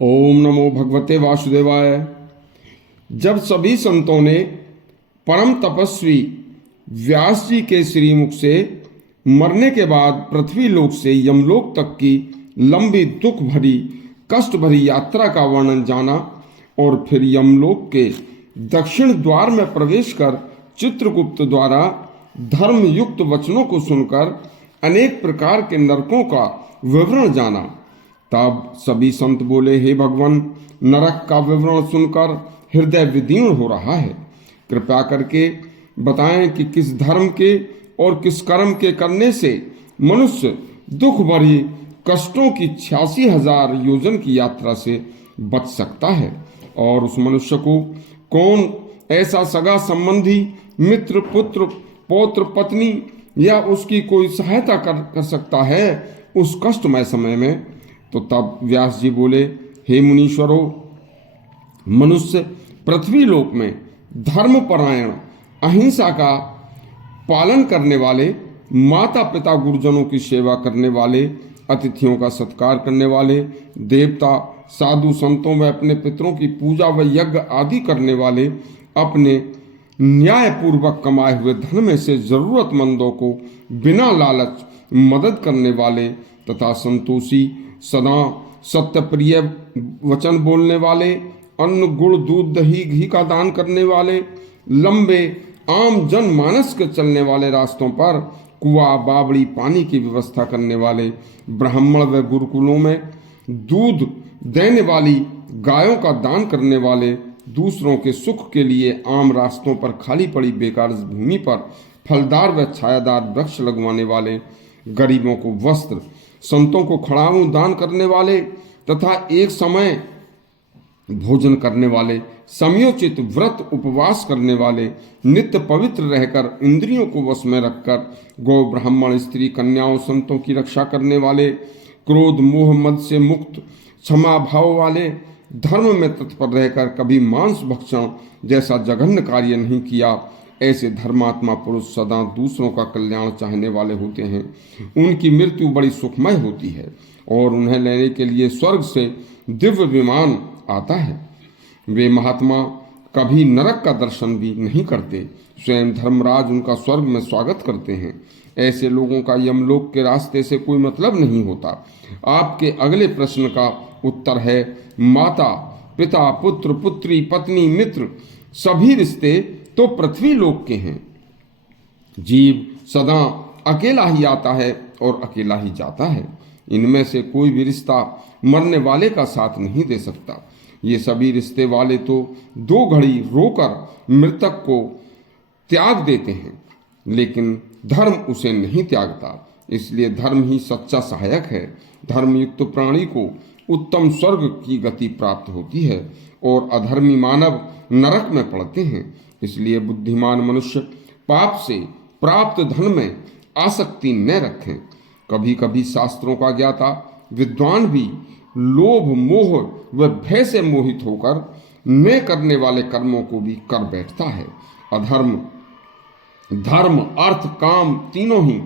ओम नमो भगवते वासुदेवाय। जब सभी संतों ने परम तपस्वी व्यास जी के श्रीमुख से मरने के बाद पृथ्वी लोक से यमलोक तक की लंबी दुख भरी कष्ट भरी यात्रा का वर्णन जाना और फिर यमलोक के दक्षिण द्वार में प्रवेश कर चित्रगुप्त द्वारा धर्म युक्त वचनों को सुनकर अनेक प्रकार के नरकों का विवरण जाना, तब सभी संत बोले, हे भगवान, नरक का विवरण सुनकर हृदय विदीर्ण हो रहा है। कृपा करके बताएं कि किस धर्म के और किस कर्म के करने से मनुष्य दुख भरी कष्टों की 86,000 योजन की यात्रा से बच सकता है, और उस मनुष्य को कौन ऐसा सगा संबंधी, मित्र, पुत्र, पौत्र, पत्नी या उसकी कोई सहायता कर सकता है उस कष्टमय समय में। तो तब व्यास जी बोले, हे मुनीश्वरों, मनुष्य पृथ्वी लोक में धर्मपरायण, अहिंसा का पालन करने वाले, माता पिता गुरुजनों की सेवा करने वाले, अतिथियों का सत्कार करने वाले, देवता साधु संतों में अपने पितरों की पूजा व यज्ञ आदि करने वाले, अपने न्याय पूर्वक कमाए हुए धन में से जरूरतमंदों को बिना लालच मदद करने वाले तथा संतोषी, सदा सत्य प्रिय वचन बोलने वाले, अन्न गुड़ दूध दही घी का दान करने वाले, लंबे आम जन मानस के चलने वाले रास्तों पर कुआ बावड़ी पानी की व्यवस्था करने वाले, ब्राह्मण व गुरुकुलों में दूध देने वाली गायों का दान करने वाले, दूसरों के सुख के लिए आम रास्तों पर खाली पड़ी बेकार भूमि पर फलदार व छायादार वृक्ष लगवाने वाले, गरीबों को वस्त्र, संतों को खड़ाऊं दान करने वाले तथा एक समय भोजन करने वाले, समयोचित व्रत उपवास करने वाले, नित्य पवित्र रहकर इंद्रियों को वश में रखकर गौ ब्राह्मण स्त्री कन्याओं संतों की रक्षा करने वाले, क्रोध मोह मद से मुक्त, क्षमा भाव वाले, धर्म में तत्पर रहकर कभी मांस भक्षण जैसा जघन्य कार्य नहीं किया, ऐसे धर्मात्मा पुरुष सदा दूसरों का कल्याण चाहने वाले होते हैं। उनकी मृत्यु बड़ी सुखमय होती है और उन्हें लेने के लिए स्वर्ग से दिव्य विमान आता है। वे महात्मा कभी नरक का दर्शन भी नहीं करते, स्वयं धर्मराज उनका स्वर्ग में स्वागत करते हैं। ऐसे लोगों का यमलोक के रास्ते से कोई मतलब नहीं होता। आपके अगले प्रश्न का उत्तर है, माता पिता पुत्र पुत्री पत्नी मित्र सभी रिश्ते तो पृथ्वी लोक के हैं। जीव सदा अकेला ही आता है और अकेला ही जाता है। इनमें से कोई भी रिश्ता मरने वाले का साथ नहीं दे सकता। ये सभी रिश्ते वाले तो 2 घड़ी रोकर मृतक को त्याग देते हैं, लेकिन धर्म उसे नहीं त्यागता। इसलिए धर्म ही सच्चा सहायक है। धर्मयुक्त प्राणी को उत्तम स्वर्ग की गति प्राप्त होती है और अधर्मी मानव नरक में पड़ते हैं। इसलिए बुद्धिमान मनुष्य पाप से प्राप्त धन में आसक्ति न रखें। कभी कभी शास्त्रों का ज्ञाता विद्वान भी लोभ मोह व भय से मोहित होकर न करने वाले कर्मों को भी कर बैठता है। अधर्म, धर्म, अर्थ, काम तीनों ही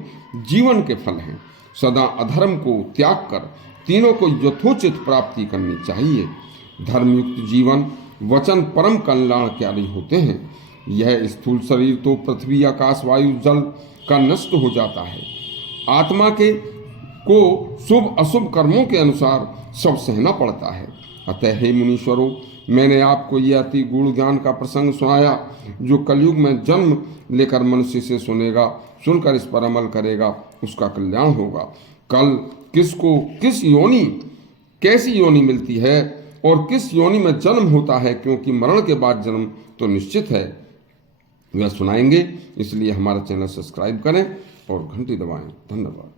जीवन के फल हैं। सदा अधर्म को त्याग कर तीनों को यथोचित प्राप्ति करनी चाहिए। धर्मयुक्त जीवन वचन परम कल्याणकारी होते हैं। यह स्थूल शरीर तो पृथ्वी आकाश वायु जल का नष्ट हो जाता है। आत्मा के को शुभ अशुभ कर्मों के अनुसार सब सहना पड़ता है। अतः हे मुनीश्वरों, मैंने आपको यह अति गूढ़ ज्ञान का प्रसंग सुनाया, जो कलयुग में जन्म लेकर मनुष्य से सुनेगा, सुनकर इस पर अमल करेगा, उसका कल्याण होगा। कल किसको किस योनि, कैसी योनि मिलती है और किस योनि में जन्म होता है, क्योंकि मरण के बाद जन्म तो निश्चित है, वह सुनाएंगे। इसलिए हमारा चैनल सब्सक्राइब करें और घंटी दबाएं। धन्यवाद।